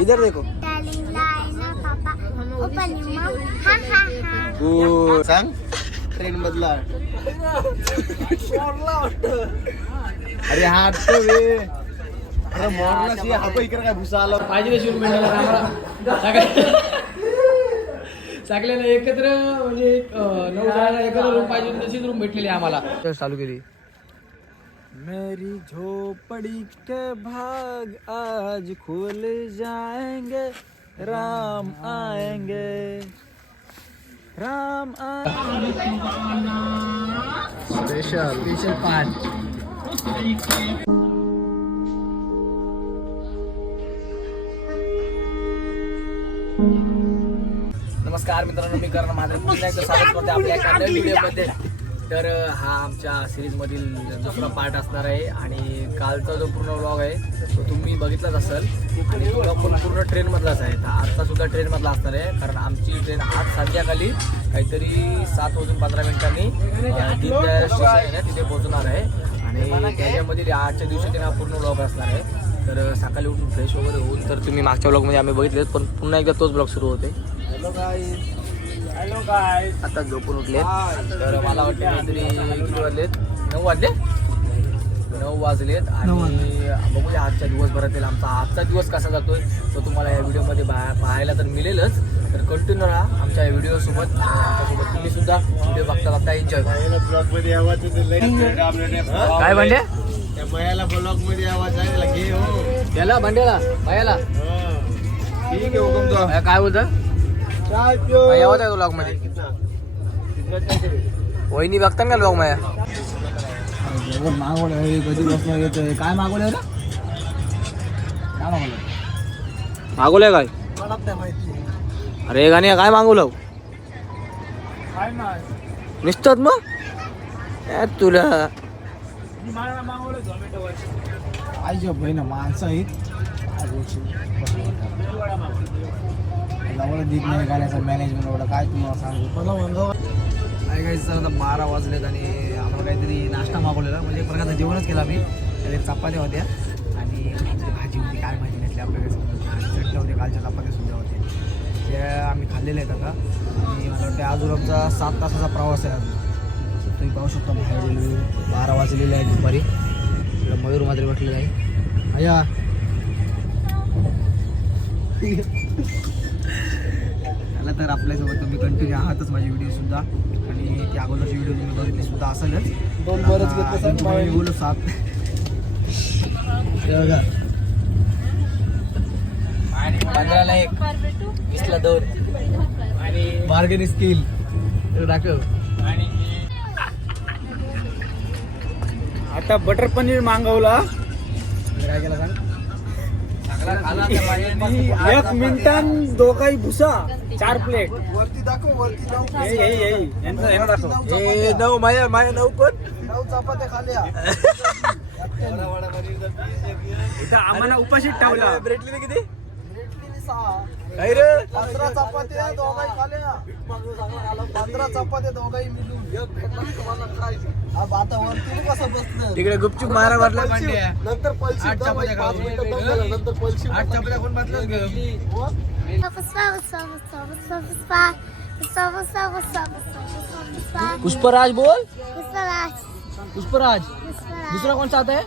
इधर देखो। सांग ट्रेन मधला अरे हा अरे मोरला हा पण इकडे काय भुसा आला पाहिजे तशी रूम भेटायला आम्हाला सगळ्या- सगळ्यांना एकत्र म्हणजे एक, नऊ जणांना एकत्र रूम पाहिजे तशीच रूम भेटलेली आम्हाला. चालू केली. मेरी झोपड़ी के भाग आज खुल जाएँगे। राम आएँगे। राम स्पेशल स्पेशल पाच नमस्कार मित्रांनो, मी करण माझं पुन्हा एकदा स्वागत करते आपल्या एका नवीन तर हा आमच्या सिरीजमधील दुसरा पार्ट असणार आहे आणि कालचा जो पूर्ण व्लॉग आहे तो तुम्ही बघितलाच असेल. आणि तो पण पूर्ण ट्रेनमधलाच आहे. तर आत्तासुद्धा ट्रेनमधला असणार आहे कारण आमची ट्रेन आज संध्याकाळी काहीतरी सात वाजून पंधरा मिनिटांनी तीन दीनदयाळ स्टेशन आहे तिथे पोहोचणार आहे. आणि त्याच्यामधील आजच्या दिवशी त्यांना पूर्ण व्लॉग असणार आहे. तर सकाळी उठून फ्रेश वगैरे होऊन तर तुम्ही मागच्या ब्लॉगमध्ये आम्ही बघितले पण पुन्हा एकदा तोच ब्लॉग सुरू होते आता झोपून उठले तर मला वाटते काहीतरी किती वाजलेत? नऊ वाजले? नऊ वाजलेत आणि बघूया आजच्या दिवसभरातील आमचा आजचा दिवस कसा जातोय. तो तुम्हाला या व्हिडिओमध्ये पाहा- पाहायला तर मिळेलच. तर कंटिन्यू राहा आमच्या या व्हिडिओ सोबत आमच्यासोबत तुम्ही सुद्धा व्हिडिओ बघता बघता एन्जॉय करा. काय म्हणते त्या मयाला ब्लॉगमध्ये आवाज आहे हो. त्याला भांड्याला? ठीक आहे पाया काय बोलतं होता तो ब्लॉगमध्ये. वहिनी बघता का ब्लॉग माया मागवलं कधी बसणं येतोय काय मागवलं होतं काय मागवलं मागवलंय काय? अरे गाणी काय मागवलं? निसतात मग? ए, तुला. आईच्या बहिण माणसं आहेत. नाही गाण्याचं मॅनेजमेंट एवढं काय तुम्हाला सांगू? काय काय आता बारा वाजलेत आणि आम्हाला काहीतरी नाश्ता मागवलेला. म्हणजे एक प्रकारचं जेवणच केलं आम्ही. त्याच्यात चपात्या होत्या. आणि भाजी होती काय माहिती नसली आपल्याकडे समजा आणि चटण्या होत्या कालच्या चपात्या सुद्धा होत्या. त्या आम्ही खाल्लेले आहेत आता. आणि मला वाटतं अजून आमचा सात तासाचा प्रवास आहे अजून. तुम्ही पाहू शकता बाहेर बारा वाजलेले आहे दुपारी. इकडं मयूर मात्र भेटलेला आहे. अया आला तर आपल्यासोबत तुम्ही कंटिन्यू आहातच माझी व्हिडिओ सुद्धा. आणि ती अगोदरची व्हिडिओ तुम्ही बघितली सुद्धा असेलच. दोन बरंच घेतलं सांग, बोलू सात. हे बघा. पंधराला एक. वीसला दोन. आणि स्किल दाखव. आता बटर पनीर मागवला. सांग. एक मिनिटान दोघाही भुसा. चार प्लेट वरती दाखव वरती दाखव. ए नऊ माया माया नऊ कोण नऊ चपात्या खाल्या इथं आम्हाला उपाशीत ठेवला. ब्रेटली किती? काय रे? पंधरा चपात्या दोघाही खाल्या पंधरा चपात्या दोघाही मिळून. आता वरती कसं बसलं? तिकडे गुपचूप मारा वाटला. नंतर झाला. नंतर पलशी आठ चपात्या कोण बसलाच पुष्पराज बोल. पुष्पराज. दूसरा कौन सा आता है?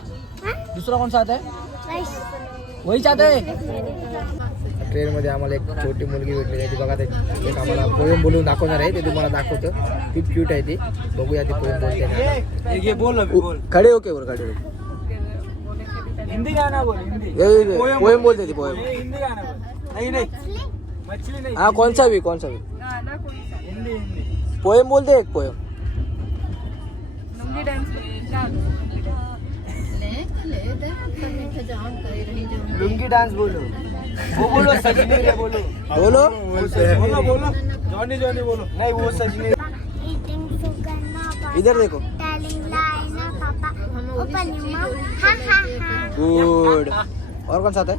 दूसरा कौन सा आता है. वही चाहते है? ट्रेन मध्ये आम्हाला एक छोटी मुलगी भेटली आहे. ती बघा ते एक आम्हाला पोएम बोलून दाखवणार आहे. ते तुम्हाला दाखवतो. खूप क्यूट आहे ती. बघूया ती पोएम बोलते ये बोल अभी बोल. खडे होके वर खडे हिंदी गाना बोल हिंदी. पोएम बोलते ती पोएम हिंदी गाना बोल. नहीं नहीं. मछली नहीं. हाँ कौन सा भी कौन सा भी हिंदी हिंदी. पोएम बोलते एक पोएम लुंगी डांस बोलो. वो बोलो सजनी रे बोलो. बोलो. बोलो बोलो. जॉनी जॉनी बोलो. नहीं वो सजनी. इधर देखो. गुड और कौन सा आता है?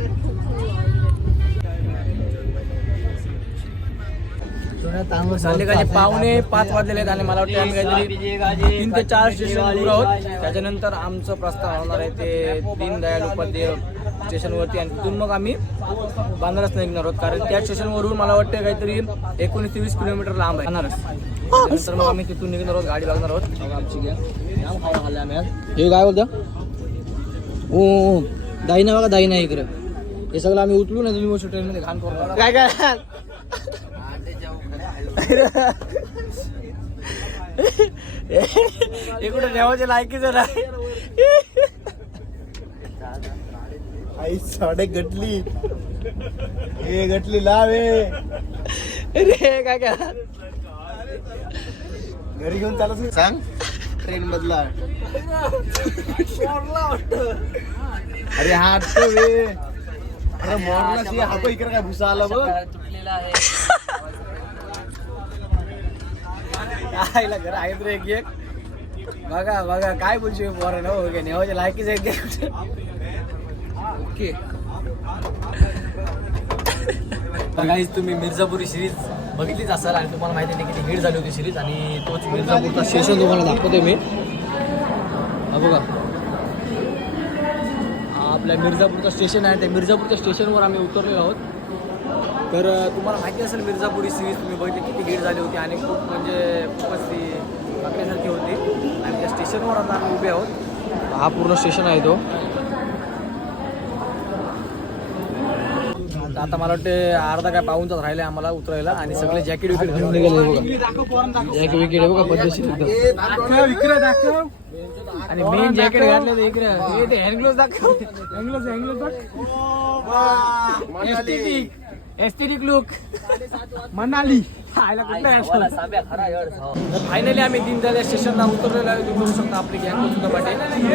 संध्याकाळी पावणे पाच वाजलेले आहेत आणि मला वाटतं आम्ही काहीतरी तीन ते चार स्टेशन दूर आहोत. त्याच्यानंतर आमचं प्रस्थान होणार आहे ते दीनदयाल उपाध्याय स्टेशनवरती आणि तिथून मग आम्ही बांद्राच निघणार आहोत. कारण त्या स्टेशनवरून मला वाटतं काहीतरी एकोणीस ते वीस किलोमीटर लांब आहे. बांद्राच त्यानंतर मग आम्ही तिथून निघणार आहोत गाडी लागणार आहोत. आमची आज हे काय बोलतं? ओ दाईना बघा दाईना इकडं. हे सगळं आम्ही उचलू ना तुम्ही ट्रेनमध्ये घाण करू काय काय? इकडे देवाच्या लायकीचं नाही? आई साडे गटली. ए गटली लाव ए. रे काय काय घरी घेऊन चालत सांग. ट्रेन मधला. अरे हा आटतो अरे मोरला शी हा इकडे काय भुसा आला बघ तुटलेला आहे आईला घर आहेत रे एक एक. बघा बघा काय बोलशील पोरं ना हो नेवाच्या लायकीच आहे ओके. तर काहीच तुम्ही मिर्झापुरी सिरीज बघितलीच असाल आणि तुम्हाला माहिती आहे किती हिट झाली होती सिरीज आणि तोच मिर्झापूरचा स्टेशन तुम्हाला दाखवते मी. हा बघा. हा आपल्या मिर्झापूरचा स्टेशन आहे. त्या मिर्झापूरच्या स्टेशनवर आम्ही उतरलेलो आहोत. तर तुम्हाला माहिती असेल मिर्झापुरी सिरीज तुम्ही बघितली किती हिट झाली होती आणि खूप म्हणजे खूपच ती बघण्यासारखी होती. आणि त्या स्टेशनवर आता आम्ही उभे आहोत. हा पूर्ण स्टेशन आहे तो. आता मला वाटते अर्धा काय पाऊन तास राहिले आम्हाला उतरायला आणि सगळे जॅकेट विकेट घालून निघाले बघा. जॅकेट विकेट बघा पद्धतशीर एकदम. आणि मेन जॅकेट घातलं इकडे. हे हँडग्लोव्ह दाखव. हँडग्लोव्ह हँडग्लोव्ह दाखव. Aesthetic look Manali. फायनली आम्ही दीनदयाल स्टेशनला उतरलेलो आहे. तुम्ही बघू शकता आपली गँग सुद्धा पाटे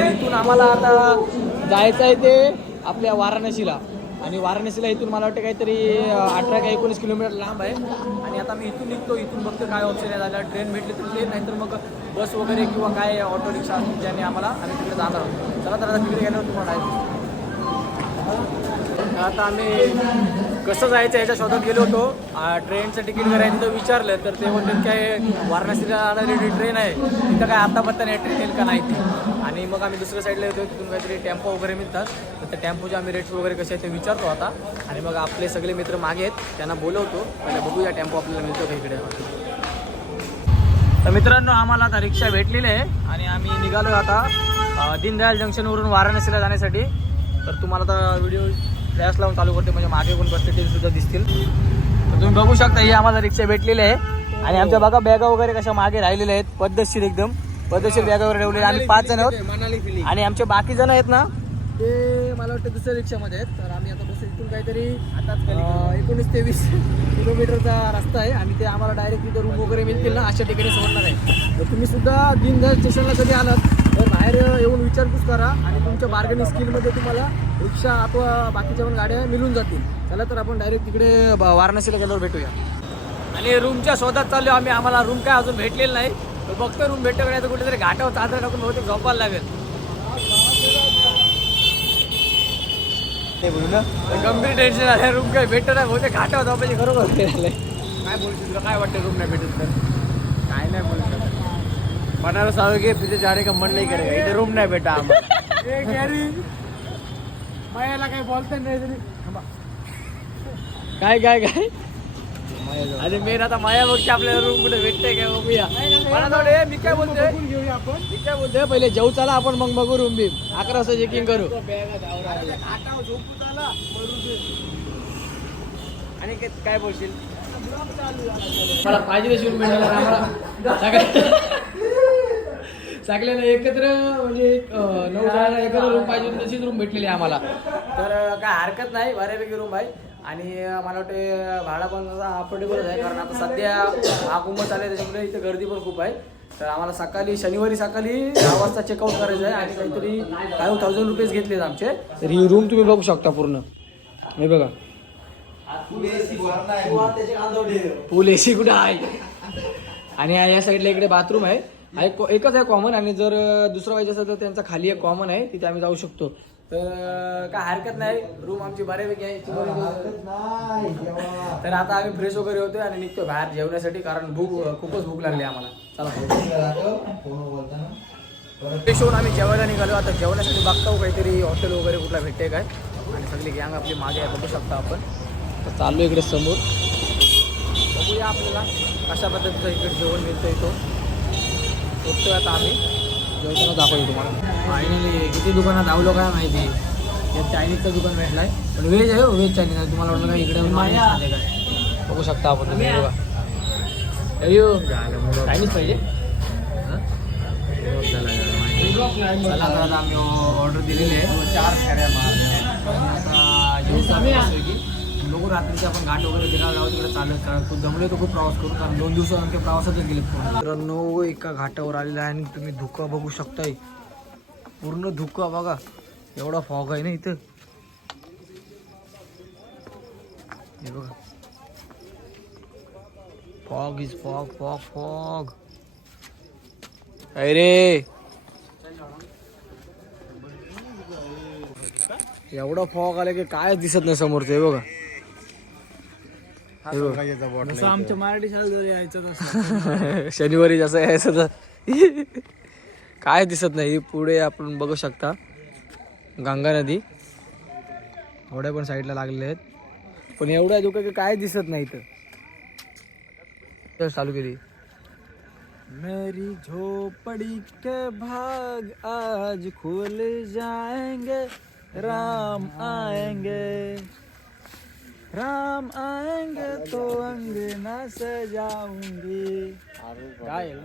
इथून आम्हाला आता जायचं आहे ते आपल्या वाराणसीला. आणि वाराणसीला इथून मला वाटतं काहीतरी अठरा का एकोणीस किलोमीटर लांब आहे. आणि आता मी इथून निघतो. इथून बघतो काय ऑप्शन आहे. झालं ट्रेन भेटली तर ट्रेन नाहीतर मग बस वगैरे किंवा काय ऑटो रिक्षा असतील ज्याने आम्हाला आम्ही तिकडे जाणार आहोत. चला तर आता तिकडे गेल्यावर तुम्हाला आहे आता आम्ही कसं जायचं याच्या शोधात गेलो होतो. ट्रेनचं तिकीट करायचं तर विचारलं तर ते म्हणतात काय वाराणसीला जाणारी ट्रेन आहे. तिथं काय आता पत्ता नाही ट्रेन येईल का नाही ती? आणि मग आम्ही दुसऱ्या साईडला येतो तिथून काहीतरी टेम्पो वगैरे मिळतात. तर त्या टेम्पोचे आम्ही रेट्स वगैरे कसे आहेत ते विचारतो आता. आणि मग आपले सगळे मित्र मागे आहेत त्यांना बोलवतो. पहिले बघूया टेम्पो आपल्याला मिळतो का इकडे. तर मित्रांनो आम्हाला आता रिक्षा भेटलेली आहे. आणि आम्ही निघालो आता दीनदयाल जंक्शनवरून वाराणसीला जाण्यासाठी. तर तुम्हाला आता व्हिडिओ फ्लॅश लावून चालू करते म्हणजे मागे पण बस सुद्धा दिसतील. तर तुम्ही बघू शकता ही आम्हाला रिक्षा भेटलेली आहे. आणि आमच्या बघा बॅगा वगैरे कशा मागे राहिलेल्या आहेत. पद्धतशीर एकदम. पद्धतशीर बॅगा वगैरे ठेवलेल्या आम्ही पाच जण आहोत. आणि आमचे बाकी जण आहेत ना? ते मला वाटतं दुसऱ्या रिक्षामध्ये आहेत. तर आम्ही आता बस इथून काहीतरी अं, एकोणीस ते वीस किलोमीटरचा रस्ता आहे. आणि ते आम्हाला डायरेक्ट तिथे रूम वगैरे मिळतील ना अशा ठिकाणी सोडणार आहे. तर तुम्ही सुद्धा दीनदयाल स्टेशनला कधी आलात? तर बाहेर येऊन आणि तुमच्या बार्गेनिंग स्किलमध्ये तुम्हाला रिक्षा अथवा बाकीच्या पण गाड्या मिळून जातील. चला तर आपण डायरेक्ट तिकडे वाराणसीला गेल्यावर भेटूया. आणि रूमच्या शोधात चाललो आम्ही. आम्हाला रूम काय अजून भेटलेलं नाही. तर बघतो रूम भेटतो का नाही तर कुठेतरी घाटावर चादर टाकून बहुतेक झोपायला लागेल. ते गंभीर टेन्शन आलं रूम काय भेटत नाही. बहुतेक घाटावर झोपायची खरोखर. काय बोलशील तुला काय वाटतं रूम नाही भेटत तर? काय नाही बोलू शकत. बनारस आओगे तुझे जाने का मन नहीं करेगा. इधर रूम नहीं बेटा आम्हाला. मायाला काय बोलता नाही तरी. काय काय काय? आणि मेन आता माया बघते आपल्याला रूम कुठे भेटते काय बघूया. मला थोडे मी काय बोलतोय? घेऊया आपण. मी काय बोलतोय? पहिले जेऊ चला आपण मग बघू रूम बी अकरा वाजता चेकिंग करू आणि काय- काय बोलशील? मला पाहिजे सगळ्या- सगळ्यांना एकत्र म्हणजे एक, अं, नऊ जणांना एकत्र रूम पाहिजे होती तशीच रूम भेटलेली आहे आम्हाला. तर अं, काय हरकत नाही बऱ्यापैकी रूम आहे. आणि अं, मला वाटते भाडा पण अफोर्डेबलच आहे कारण आता सध्या महाकुंभ चालू आहे त्याच्यामुळे इथे गर्दी पण खूप आहे. तर आम्हाला सकाळी शनिवारी सकाळी दहा वाजता चेकआउट करायचं आहे आणि काहीतरी फाईव्ह थाउजंड रुपीज घेतलेत आमचे. तर ही रूम तुम्ही बघू शकता पूर्ण. हे बघा. पूल एसी कुठं आहे? आणि या साईडला इकडे बाथरूम आहे. हा एक- एकच आहे कॉमन आणि जर दुसरं पाहिजे असेल तर त्यांचा खाली एक कॉमन आहे तिथे आम्ही जाऊ शकतो. तर काय हरकत नाही. रूम आमची बऱ्यापैकी आहे. तर आता आम्ही फ्रेश वगैरे होतोय आणि निघतो बाहेर जेवण्यासाठी कारण भूक खूपच भूक लागली आम्हाला. चला. फ्रेश होऊन आम्ही जेवायला निघालो. आता जेवण्यासाठी बघतो काहीतरी हॉटेल वगैरे कुठला भेटते काय. आणि सगळी गँग आपली मागे आहे बघू शकता आपण. तर चाललो इकडे समोर. बघूया आपल्याला कशा पद्धतीचं इकडे जेवण मिळतं इथं शोधतोय आता आम्ही. जेवताना दाखवतो तुम्हाला. फायनली किती दुकानात धावलो काय माहिती? यात चायनीजचं दुकान भेटलं आहे पण व्हेज आहे व्हेज चायनीज आहे. तुम्हाला वाटलं काय इकडे काय? बघू शकता आपण तुम्ही बघा. अयो चायनीज पाहिजे? चला तर आम्ही ऑर्डर दिलेली आहे. चार फेऱ्या आता जेवतो भरपूर रात्रीचे आपण घाट वगैरे फिरायला जाऊ तिकडे चालत कारण खूप जमले तो खूप प्रवास करू कारण दोन दिवस प्रवासातच गेले मित्रांनो एका घाटावर आलेला आहे आणि तुम्ही धुका बघू शकताय. पूर्ण धुका बघा. एवढा फॉग आहे ना इथं? हे बघा. Fog is fog fog fog अरे! एवढा फॉग आला की काय दिसत नाही समोरचं हे बघा. आमच्या मराठी शाळेत यायचं शनिवारी जसं यायचं तर. काय दिसत नाही. पुढे आपण बघू शकता. गंगा नदी. घोड्या पण साईडला लागलेले आहेत. पण एवढ्या धोका की काय दिसत नाही इथं. तर चालू केली. मेरी झोपड़ी के भाग आज खुल जाएंगे. राम आएंगे. राम आएंगे तो अंगना सजाऊंगी। गायल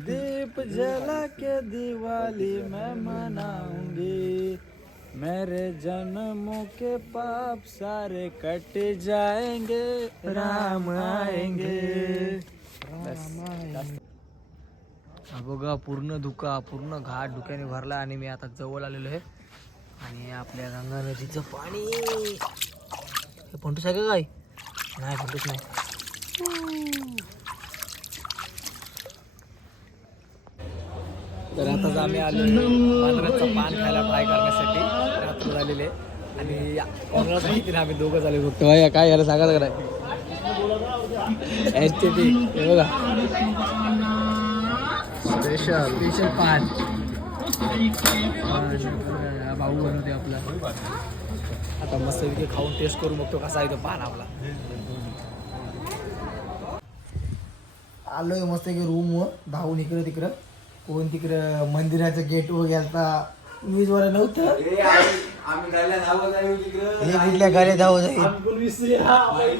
दीप जला के दिवाली मैं मनाऊंगी। मेरे जन्मों के पाप सारे कट जाएंगे। राम आएंगे। बघा पूर्ण धुका पूर्ण घाट धुक्याने भरला आणि मी आता जवळ आलेलो आहे. आणि आपल्या गंगा नदीचं पाणी. हे पंटूस आहे का काय? नाही पंटूस नाही. तर आताच आम्ही आलो मांजराचं पान खायला ट्राय करण्यासाठी रात्र झालेले आणि कोणाला सांगितलं आम्ही दोघं झाले फक्त भाई काय याला सांगायचं काय एच टी टी हे बघा. स्पेशल स्पेशल पान. भाऊ बनवते आपला. आता मस्त खाऊन टेस्ट करू बघतो कसा आहे तो पान आपला आलोय मस्त की रूम वर. धावून इकडं तिकडं. कोण तिकडं मंदिराचं गेट वर गेलता. न्यूज वर नव्हतं. हे कुठल्या गाड्या धावत आहे?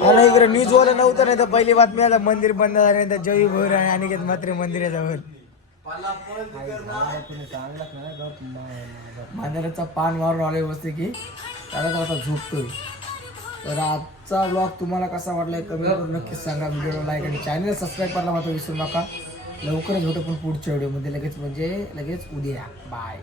आणि इकडे न्यूज वाला नव्हतं नाही तर पहिली बातमी आला मंदिर बंद झाले तर जयी भोर आणि अनिकेत मात्र मंदिराजवळ मांजराचा पान मारून आले व्यवस्थित की. त्याला तर आता झोपतोय. तर आजचा ब्लॉग तुम्हाला कसा वाटलाय कमेंट करून नक्कीच सांगा. व्हिडिओला लाईक आणि चॅनल सबस्क्राईब करायला मात्र विसरू नका. लवकरच भेटू पण पुढच्या व्हिडिओमध्ये. लगेच म्हणजे लगेच उद्या. बाय